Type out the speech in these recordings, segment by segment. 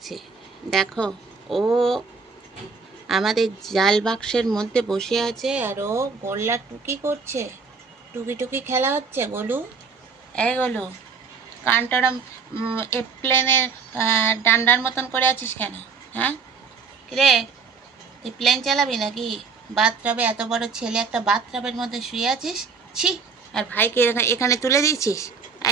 লাগছে। দেখো, ও আমাদের জাল বাক্সের মধ্যে বসে আছে আর ও গোল্লা টুকি করছে। টুকি টুকি খেলা হচ্ছে। গোলু, এই গোলু, কানটারা এরপ্লেনের ডান্ডার মতন করে আছিস কেন? হ্যাঁ রে, তুই প্লেন চালাবি নাকি? বাথটাবে এত বড় ছেলে একটা বাথটাবের মধ্যে শুয়ে আছিস, ছি! আর ভাইকে এখানে তুলে দিয়েছিস।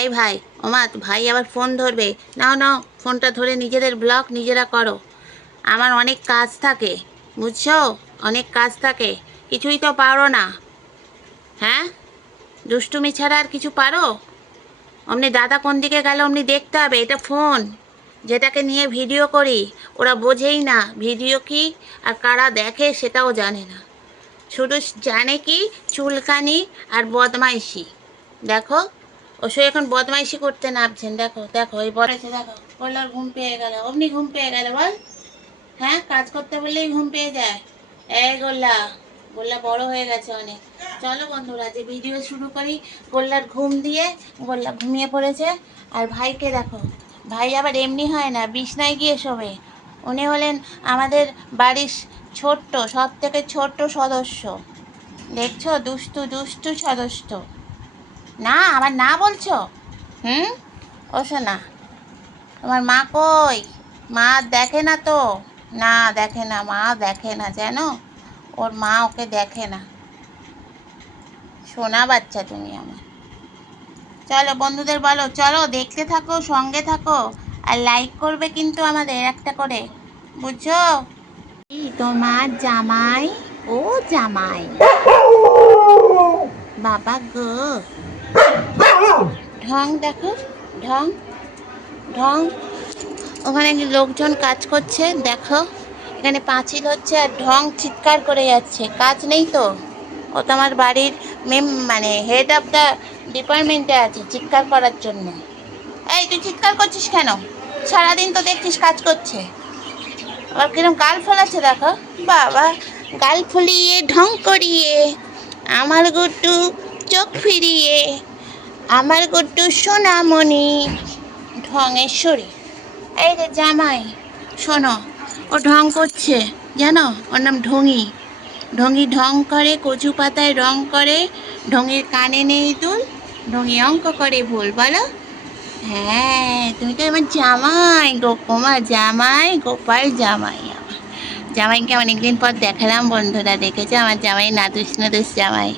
এই ভাই, ওমা ভাই আবার ফোন ধরবে। নাও নাও, ফোনটা ধরে নিজেদের ব্লগ নিজেরা করো। আমার অনেক কাজ থাকে, বুঝছো? অনেক কাজ থাকে, কিছুই তো পারো না। হ্যাঁ, দুষ্টুমি ছাড়া আর কিছু পারো? অমনি দাদা কোন দিকে গেল অমনি দেখতে হবে। এটা ফোন, যেটাকে নিয়ে ভিডিও করি। ওরা বোঝেই না ভিডিও কি আর কারা দেখে সেটাও জানে না। শুধু জানে কি চুলকানি আর বদমাইশি। দেখো, অবশ্যই এখন বদমাইশি করতে নামছেন। দেখো দেখো, ওই বলেছে, দেখো বললো ঘুম পেয়ে গেল, অমনি ঘুম পেয়ে গেল। বল, হ্যাঁ, কাজ করতে বললেই ঘুম পেয়ে যায়। এই গোল্লা, গোল্লা বড় হয়ে গেছে অনেক। চলো বন্ধুরা, যে ভিডিও শুরু করি। গোল্লার ঘুম দিয়ে গোল্লা ঘুমিয়ে পড়েছে। আর ভাইকে দেখো, ভাই আবার এমনি হয় না, বিছনায় গিয়ে শোবে। উনি হলেন আমাদের বাড়ির ছোট্ট, সব থেকে ছোট্ট সদস্য। দেখছো, দুষ্টু দুষ্টু সদস্য। না, আবার না বলছো? হুম, ও শোনা, তোমার মা কই? মা দেখে না তো। না, দেখে না, মা দেখে না, জানো? ওর মা ওকে দেখে না। সোনা বাচ্চা তুমি আমার। চলো বন্ধুদের বলো, চলো দেখতে থাকো, সঙ্গে থাকো। আর লাইক করবে কিন্তু আমাদের একটা করে, বুঝছো? এই তোমার জামাই, ও জামাই, বাবা গো, ঢং দেখো, ঢং ঢং। ওখানে লোকজন কাজ করছে, দেখো। এখানে পাঁচিল হচ্ছে আর ঢং চিৎকার করে যাচ্ছে। কাজ নেই তো। ও তো আমার বাড়ির মানে হেড অফ দ্য ডিপার্টমেন্টে আছে চিৎকার করার জন্য। এই তুই চিৎকার করছিস কেন? সারাদিন তো দেখছিস কাজ করছে। আবার কিরম গাল ফোলাচ্ছে দেখো। বাবা, গাল ফুলিয়ে ঢং করিয়ে, আমার গুড্ডু চোখ ফিরিয়ে, আমার গুড্ডু সোনামণি, ঢঙেশ্বরী। এই যে জামাই, শোনো, ও ঢং করছে, জানো? ওর নাম ঢঙি। ঢঙি ঢং করে, কচু পাতায় রং করে। ঢঙির কানে নেই দুল, ঢঙি অঙ্ক করে ভুল। বলো, হ্যাঁ, তুমি তো আমার জামাই, গোপমা জামাই, গোপাল জামাই আমার। জামাইকে অনেকদিন পর দেখালাম বন্ধুরা, দেখেছো আমার জামাই? নাদুস নাদুস জামাই,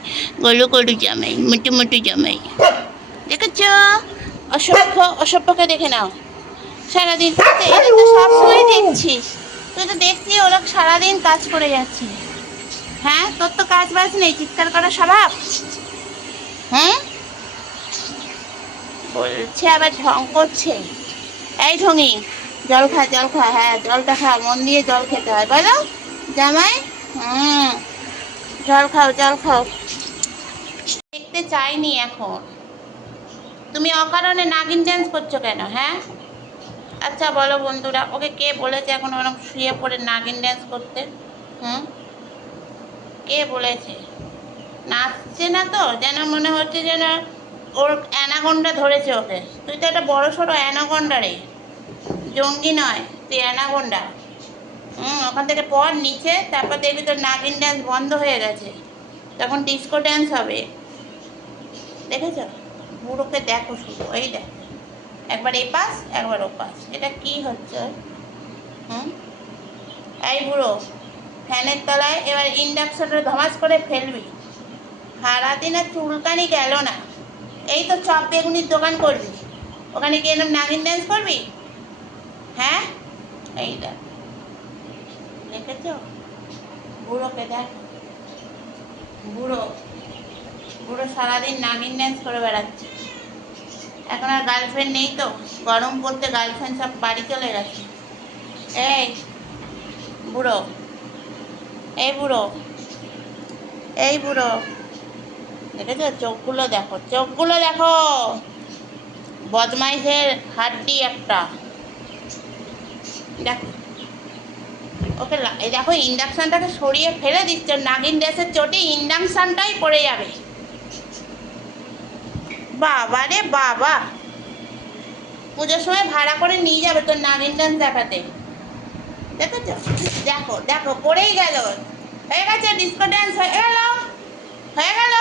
গলু গলু জামাই, মুটু মুটু জামাই। দেখেছ? অসভ্য, অসভ্যকে দেখে নাও। সারাদিন এদের তো সবসময় দেখছিস, তুই তো দেখছি ওরা সারাদিন কাজ করে যাচ্ছে। হ্যাঁ, তোর তো কাজ বাজ নেই, চিৎকার করা স্বভাব। হুম, বলছে আবার ঢং করছে। এই ঢঙি, জল খা, জল খা। হ্যাঁ, জলটা খা, মন দিয়ে জল খেতে হয়, বলো জামাই। হুম, জল খাও, জল খাও। দেখতে চাইনি এখন। তুমি অকারণে নাগিন ড্যান্স করছো কেন? হ্যাঁ, আচ্ছা বলো বন্ধুরা, ওকে কে বলেছে এখন ওরকম শুয়ে পড়ে নাগিন ড্যান্স করতে? হুম, কে বলেছে? নাচছে না তো, যেন মনে হচ্ছে যেন ওর অ্যানাকন্ডা ধরেছে ওকে। তুই তো একটা বড় সড়ো অ্যানাকন্ডা রে, জঙ্গি নয়, তুই অ্যানাকন্ডা। ওখান থেকে পড় নিচে, তারপর দেখবি তোর নাগিন ড্যান্স বন্ধ হয়ে গেছে, তখন ডিস্কো ড্যান্স হবে। দেখেছ? বুড়োকে দেখো শুধু, এই দেখ, একবার এপাশ একবার ওপাশ, এটা কি হচ্ছে? হুম, এই বুড়ো, ফ্যানের তলায় এবার ইন্ডাকশনটা ধমাস করে ফেলবি। সারাদিন আর চুলকানি গেল না। এই তো চপ বেগুনির দোকান করবি, ওখানে গিয়ে এরকম নাগিন ড্যান্স করবি? হ্যাঁ, এই দেখ, দেখেছ? বুড়োকে দেখ, বুড়ো, বুড়ো সারাদিন নাগিন ড্যান্স করে বেড়াচ্ছে। এখন আর গার্লফ্রেন্ড নেই তো, গরম পড়তে গার্লফ্রেন্ড সব বাড়ি চলে গেছে। এই বুড়ো, এই বুড়ো, এই বুড়ো, দেখেছো? চোখগুলো দেখো, চোখগুলো দেখো, বদমাইশের হাড্ডি একটা। দেখো ওকে, এই দেখো ইন্ডাকশানটাকে সরিয়ে ফেলে দিচ্ছে, নাগিন ড্যান্সের চোটে ইন্ডাকশানটাই পড়ে যাবে। বাবা রে বাবা, পুজোর সময় ভাড়া করে নিয়ে যাবে তোর নাগিন ড্যান্স দেখাতে। দেখেছো? দেখো দেখো পড়েই গেল। হয়ে গেছে, ডিস্কো ড্যান্স হয়ে গেল, হয়ে গেল।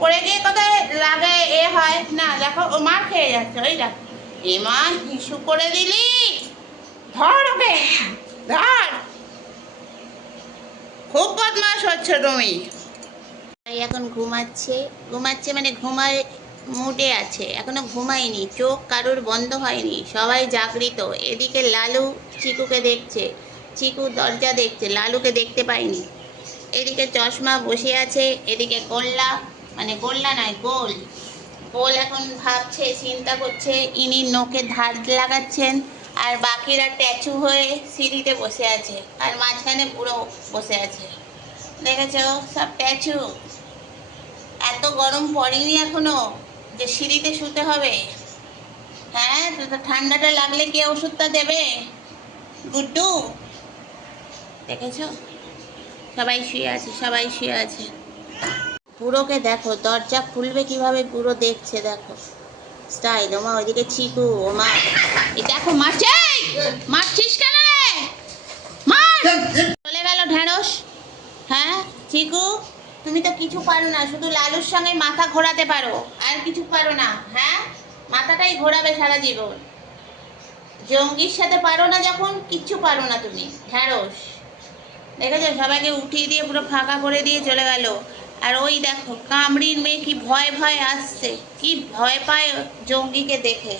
পড়ে গিয়ে কোথায় লাগে এ হয় না, দেখো ও মার খেয়ে যাচ্ছে। ওই দেখো, এমন হিসু করে দিলি। ধর ওকে, ধর। খুব বদমাশ হচ্ছে তুমি। এখন ঘুমাচ্ছে, ঘুমাচ্ছে মানে ঘুমায় মুডে আছে, এখনো ঘুমায়নি, চোখ কারোর বন্ধ হয়নি, সবাই জাগৃত। এদিকে লালু চিকুকে দেখছে, চিকু দরজা দেখছে, লালুকে দেখতে পায়নি। এদিকে চশমা বসে আছে, এদিকে গোল্লা, মানে গোল্লা নয় গোল, গোল এখন ভাবছে, চিন্তা করছে, ইনি নোকে ধার লাগাচ্ছেন, আর বাকিরা ট্যাচু হয়ে সিঁড়িতে বসে আছে, আর মাঝখানে পুরো বসে আছে। দেখেছো, সব ট্যাচু। এত গরম পড়েনি এখনো যে সিঁড়িতে শুতে হবে। হ্যাঁ, তো ঠান্ডাটা লাগলে কে ওষুধটা দেবে? গুড্ডু, দেখেছো, সবাই শুয়ে আছে, সবাই শুয়ে আছে। বুড়োকে দেখো, দরজা খুলবে কিভাবে, বুড়ো দেখছে, দেখো স্টাইল। ওমা ওইদিকে চিকু, ওমা এই দেখো মারছে। এই, মারছিস কেন রে? মার। চলে গেল ঢেঁড়স। হ্যাঁ চিকু, তুমি তো কিছু পারো না, শুধু লালুর সঙ্গে মাথা ঘোরাতে পারো, আর কিছু পারো না। হ্যাঁ, মাথাটাই ঘোরাবে সারা জীবন। জঙ্গির সাথে পারো না যখন, কিচ্ছু পারো না তুমি, ঢ্যাঁড়স। দেখেছো, সবাইকে উঠিয়ে দিয়ে পুরো ফাঁকা করে দিয়ে চলে গেল। আর ওই দেখো কামড়ির মেয়ে কি ভয় ভয় আসছে, কি ভয় পায় জঙ্গিকে দেখে।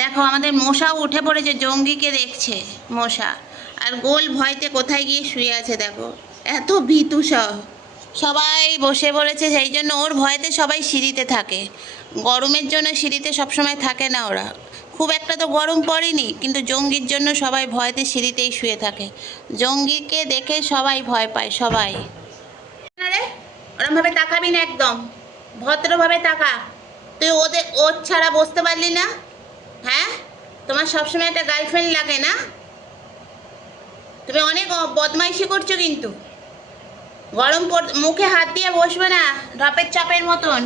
দেখো আমাদের মশাও উঠে পড়েছে, জঙ্গিকে দেখছে মশা। আর গোল ভয়তে কোথায় গিয়ে শুয়ে আছে দেখো, এত ভীতু সব। সবাই বসে পড়েছে, সেই জন্য ওর ভয়তে সবাই সিঁড়িতে থাকে। গরমের জন্য সিঁড়িতে সবসময় থাকে না ওরা। খুব একটা তো গরম পড়েনি, কিন্তু জঙ্গির জন্য সবাই ভয়তে সিঁড়িতেই শুয়ে থাকে। জঙ্গিকে দেখে সবাই ভয় পায়, সবাই। আরে ওরমভাবে তাকাবি না একদম, ভদ্রভাবে তাকা। তুই ওর ছাড়া বসতে পারলি না? হ্যাঁ, তোমার সবসময় একটা গার্লফ্রেন্ড লাগে না? তুমি অনেক বদমাইশি করছো কিন্তু। গরম মুখে হাত দিয়ে বসবে না, ঢপের চপের মতন।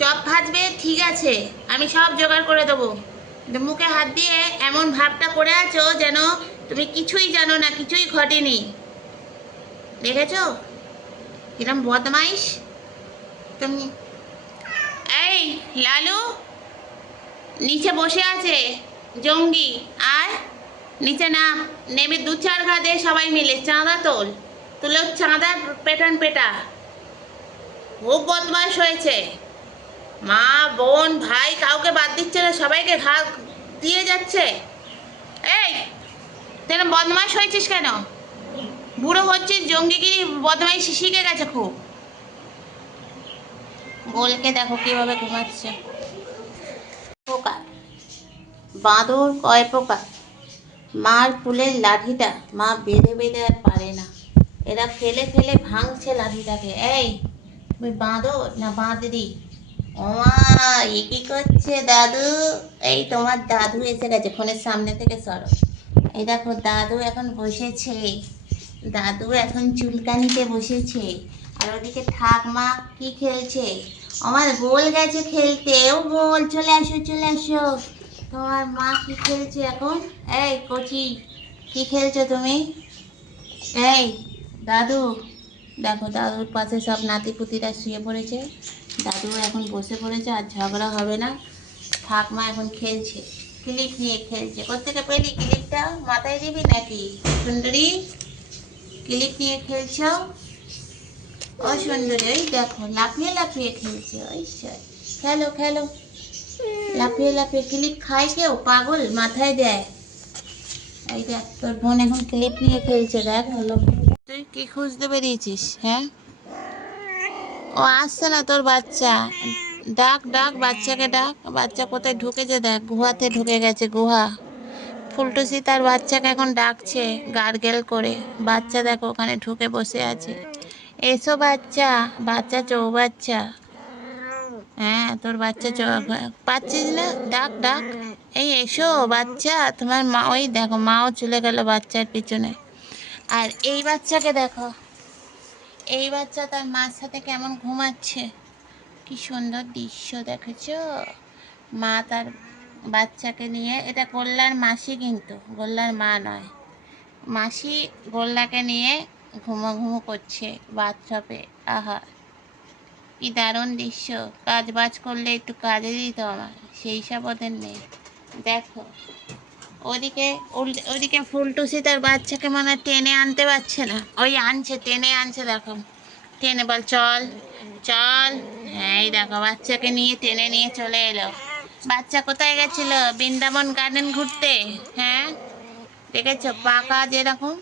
চপ ভাজবে ঠিক আছে, আমি সব জোগাড় করে দেবো, কিন্তু মুখে হাত দিয়ে এমন ভাবটা করে আছো যেন তুমি কিছুই জানো না, কিছুই ঘটেনি। দেখেছো কিরম বদমাইশ তুমি। এই লালু, নিচে বসে আছে জঙ্গি, আর নিচে নাম, নেমে দু চার ঘা দে, সবাই মিলে চাঁদা তোল, তুলে চাঁদা পেটান পেটা। খুব বদমাশ হয়েছে, মা বোন ভাই কাউকে বাদ দিচ্ছে না, সবাইকে ঘা দিয়ে যাচ্ছে। এই তুই বদমাশ হয়েছিস কেন? বুড়ো হচ্ছিস, জঙ্গিগিরি বদমাইশি শিখে গেছে খুব। গোলকে দেখো কিভাবে ঘুমাচ্ছে। পোকা, বাঁদর কয় প্রকার? মার ফুলের লাঠিটা মা বেঁধে বেঁধে আর পারে না, এরা ফেলে ফেলে ভাঙছে লাঠিটাকে। এই তুমি বাঁধো না বাঁধরি? ওমা, এ কি করছে দাদু? এই তোমার দাদু এসে গেছে, ফোনের সামনে থেকে সরো। এই দেখো দাদু এখন বসেছে, দাদু এখন চুলকানিতে বসেছে। আর ওদিকে ঠাকমা কি খেলছে? আমার গোল গেছে খেলতে, ও গোল চলে আসো চলে আসো। তোমার মা কি খেলছে এখন? এই কচি, কি খেলছো তুমি? এই দাদু, দেখো দাদুর পাশে সব নাতিপুতিরা শুয়ে পড়েছে, দাদু এখন বসে পড়েছে, আর ঝগড়া হবে না। ঠাকমা এখন খেলছে, ক্লিপ নিয়ে খেলছে। কোত্থেকে পেলি ক্লিপটা? মাথায় দিবি নাকি সুন্দরী? ক্লিপ নিয়ে খেলছ? ও সুন্দরী, ওই দেখো লাফিয়ে লাফিয়ে খেলছে, ওই খেলো খেলো, লাফিয়ে লাফিয়ে। ক্লিপ খায় কেউ? পাগল, মাথায় দেয়। এই দেখ তোর বোন এখন ক্লিপ নিয়ে খেলছে, দেখ হলো। তুই কি খুঁজতে বেরিয়েছিস? হ্যাঁ, ও আসছে না তোর বাচ্চা, ডাক ডাক বাচ্চাকে ডাক। বাচ্চা কোথায় ঢুকেছে দেখ, গুহাতে ঢুকে গেছে, গুহা। ফুলটুসি তার বাচ্চাকে এখন ডাকছে গার্গেল করে, বাচ্চা দেখো ওখানে ঢুকে বসে আছে। এসো বাচ্চা, বাচ্চা চৌবাচ্চা। হ্যাঁ তোর বাচ্চা পাচ্ছিস না, ডাক ডাক। এই এসো বাচ্চা, তোমার মা, ওই দেখো মাও চলে গেল বাচ্চার পিছনে। আর এই বাচ্চাকে দেখো, এই বাচ্চা তার মার সাথে কেমন ঘুমাচ্ছে, কি সুন্দর দৃশ্য দেখেছো। মা তার বাচ্চাকে নিয়ে, এটা গোল্লার মাসি কিন্তু গোল্লার মা নয়। মাসি গোল্লাকে নিয়ে ঘুমো ঘুমো করছে বাথটবে। আহা, কি দারুণ দৃশ্য। কাজ বাজ করলে একটু কাজে দিত আমার, সেই সব ওদের নেই। দেখো ওদিকে ওদিকে ফুলটুসি তার বাচ্চাকে মনে হয় টেনে আনতে পারছে না, ওই আনছে, টেনে আনছে, দেখো টেনে, বল চল চল। হ্যাঁ, এই দেখো বাচ্চাকে নিয়ে টেনে নিয়ে চলে এলো। বাচ্চা কোথায় গেছিল? বৃন্দাবন গার্ডেন ঘুরতে। হ্যাঁ, দেখেছো পাকা যেরকম,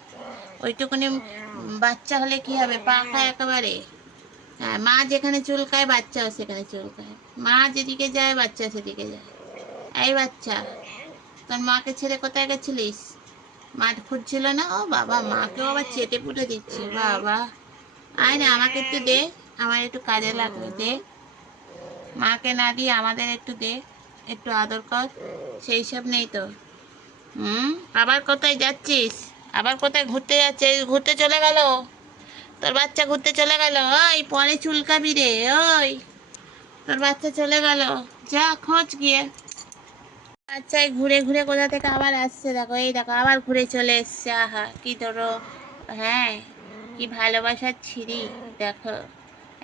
ওইটুকুনি বাচ্চা হলে কি হবে, পাকা একেবারে। হ্যাঁ, মা যেখানে চুলকায় বাচ্চাও সেখানে চুলকায়, মা যেদিকে যায় বাচ্চা সেদিকে যায়। এই বাচ্চা, তোর মাকে ছেড়ে কোথায় গেছিলিস? মাঠ খুঁজছিল না? ও বাবা, মাকেও আবার চেটে পুটে দিচ্ছে, বাবা। আয় না, আমাকে একটু দে, আমার একটু কাজে লাগবে, দে। মাকে না দিয়ে আমাদের একটু দে, একটু আদর কর। সেই সব নেই তো। হুম, আবার কোথায় যাচ্ছিস? আবার কোথায় ঘুরতে যাচ্ছিস? ঘুরতে চলে গেল তোর বাচ্চা, ঘুরতে চলে গেল। ওই পরে চুলকাবি রে। ওই, তোর বাচ্চা চলে গেল, যা খোঁজ গিয়ে। বাচ্চায় ঘুরে ঘুরে কোথা থেকে আবার আসছে, দেখো এই দেখো আবার ঘুরে চলে এসছে। আহা, কি ধরো, হ্যাঁ, কি ভালোবাসার ছিরি। দেখো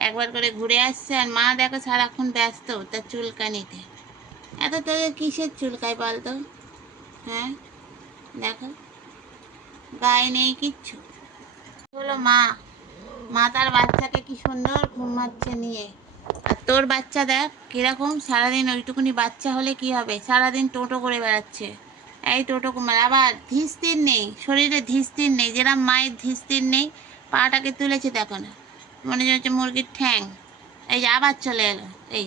একবার করে ঘুরে আসছে, আর মা দেখো সারাক্ষণ ব্যস্ত তার চুলকানিতে। এত তোদের কিসের চুলকায় বলতো? হ্যাঁ, দেখো গায়ে নেই কিচ্ছু। হলো মা, মা তার বাচ্চাকে কি সুন্দর ঘুমাচ্ছে নিয়ে। আর তোর বাচ্চা দেখ কিরকম, সারাদিন ওইটুকুনি বাচ্চা হলে কি হবে, সারাদিন টোটো করে বেড়াচ্ছে। এই টোটো কুমার, আবার ধীর নেই শরীরে, ধীর নেই, যেরকম মায়ের ধীর নেই। পাটাকে তুলেছে দেখো না, মনে হচ্ছে মুরগির ঠ্যাং। এই যে আবার চলে এলো। এই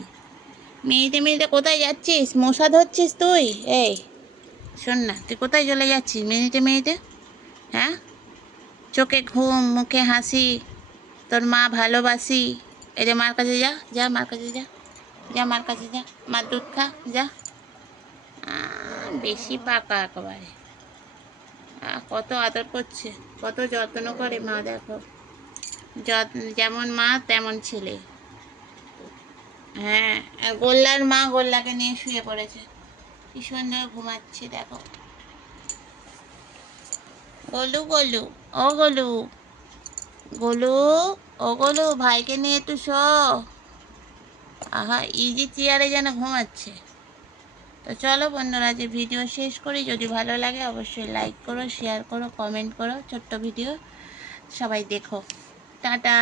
মেয়েতে মেয়েতে কোথায় যাচ্ছিস? মশা ধরছিস তুই? এই শোন না, তুই কোথায় চলে যাচ্ছিস মেয়েতে মেয়েতে? হ্যাঁ, চোখে ঘুম, মুখে হাসি, তোর মা ভালোবাসি। এই যে মার কাছে যা, যা মার কাছে যা, যা মার কাছে যা, মার দুধ খা, যা। বেশি পাকা একেবারে। কত আদর করছে, কত যত্ন করে মা, দেখো যেমন মা তেমন ছেলে। হ্যাঁ, আর গোল্লার মা গোল্লাকে নিয়ে শুয়ে পড়েছে, কি সুন্দর ঘুমাচ্ছে দেখো। গোলু গোলু, ও গোলু, গোলু, ও গোলু, ভাইকে নিয়ে একটু শো। আহা, ইজি চেয়ারে যেন ঘুমাচ্ছে। তো চলো বন্ধুরা, যে ভিডিও শেষ করি। যদি ভালো লাগে অবশ্যই লাইক করো, শেয়ার করো, কমেন্ট করো। ছোট্ট ভিডিও, সবাই দেখো। টাটা।